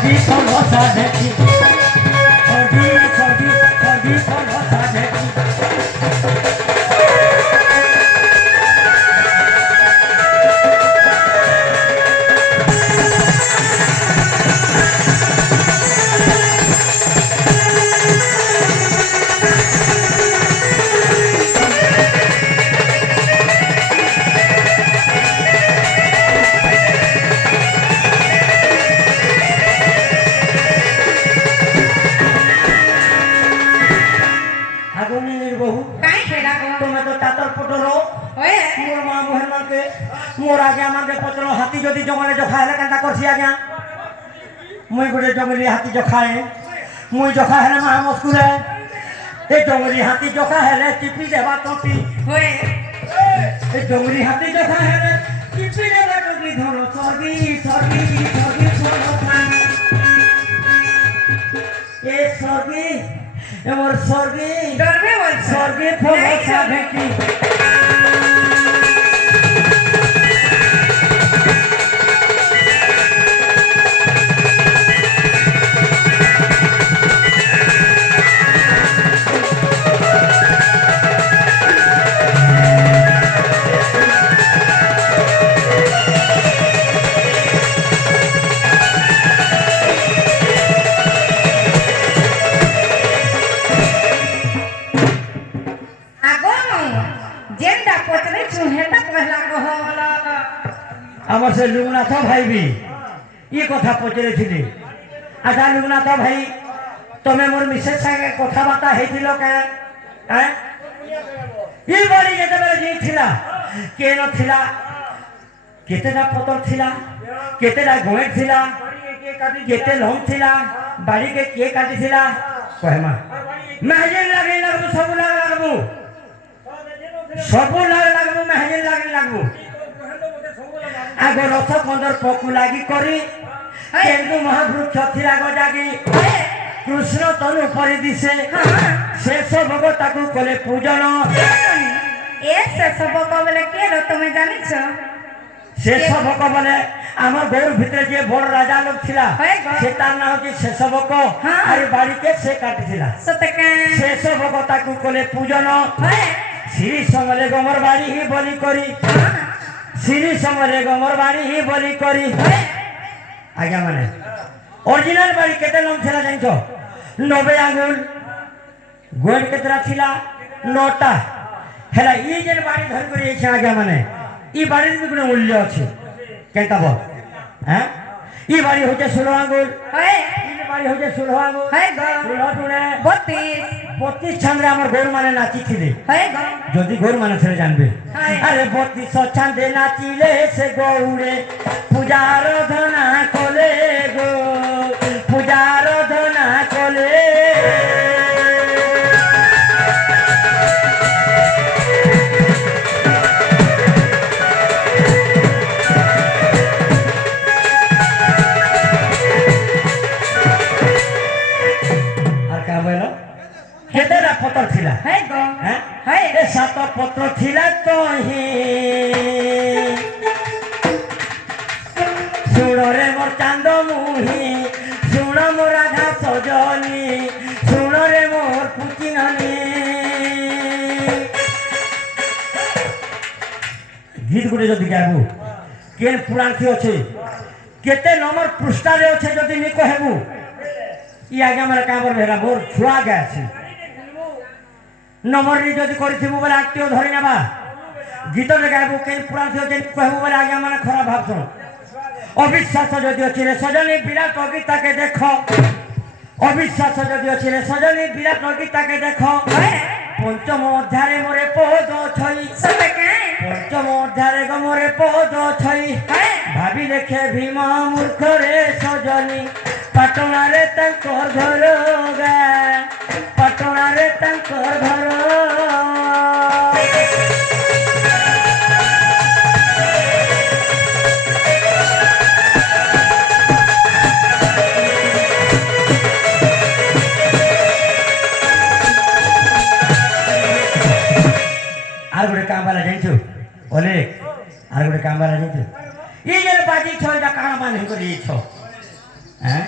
সবই ভরসা দেখি সবই ভরসা দেখি मोर आगे आगे पचल हाथी जदि जंगल जखा है क्या करसी आज्ञा मुई गोटे जंगली हाथी जखाए मुई जखा है महा मुस्कुल ए जंगली हाथी जखा है चिपी देवा तंती ए जंगली हाथी जखा है चिपी देवा तंती धरो सर्गी सर्गी सर्गी ए सर्गी ए मोर सर्गी डरबे बोल सर्गी फलसा भेटी आमर से लुगनाथ भाई भी ये कथा पचरे थी अच्छा लुगनाथ भाई तुम्हें मोर मिसेस संगे कथबार्ता होइथिलो के हैं ई बाड़ी जेते बेले जी थिला के न थिला केतेटा पतर थिला केतेटा गोएट थिला केते लंग थिला बाड़ी के काटी थिला कहमा महजिल लागे लागबो सब लागबो महजिल लागे लागबो आगे रथ कंदर पकु लगी करी केंदु महावृक्ष थिला गजागी कृष्ण तनु परि दिसे शेष भोग ताकू कले पूजन ए शेष भोग बोले के रो तुम जानिछ शेष भोग बोले आम गौर भितर जे बड़ राजा लोग थिला से तार नाम कि शेष भोग अरे बाड़ी के से काटी थिला सतके शेष भोग ताकू कले पूजन श्री समले गमर बाड़ी ही बलि करी श्री समरे गमर बाड़ी ही बलि करी आज्ञा माने ओरिजिनल बाड़ी केते लम थिला जानछो 90 आंगुल गोड़ केतरा थिला 9टा हेला ई जेन बाड़ी धर करी छै आज्ञा माने ई बाड़ी में कोनो मूल्य अछि केता बो हैं ई बाड़ी होचे 16 आंगुल है ई बाड़ी होचे 16 आंगुल है ग 16 दुने 32 छंदे हमर गोर माने नाची थिले है ग जदि गोर माने थरे जानबे अरे 32 छंदे नाचिले से गौरे पूजार धना कोले गो पूजार धना कोले और का बोलो केतेरा पत्र थिला है ग हैं है ए सात पत्र थिला तो ही सुण रे मोर चांद मुही सुण मोर राधा सजनी सुण रे मोर पुचिननी गीत गुटे जदि गाबू केन पुराण थी अच्छे केते नंबर पृष्ठा रे अच्छे जदि नी कहबू ई आगे हमर काबर भेरा मोर छुआ गए नंबर नी जदि करिथिबू बोले आक्टिव धरि नेबा गीत रे गाबू केन पुराण थी अच्छे कहबू बोले आगे हमर खराब भाबछन अविश्वास जदि अच्छे रे सजनी विराट कविता के देखो अविश्वास जदि अच्छे रे सजनी विराट कविता के देखो पंचम अध्याय मोरे पद छई पंचम अध्याय ग मोरे पद छई भाभी देखे भीमा मूर्ख रे सजनी पटना रे तंकर घर गा पटना रे तंकर घर आर गोटे काम वाला जानछु ओले आर गोटे काम वाला जानछु ये जे बाजी छ एटा काना मान करी छ हैं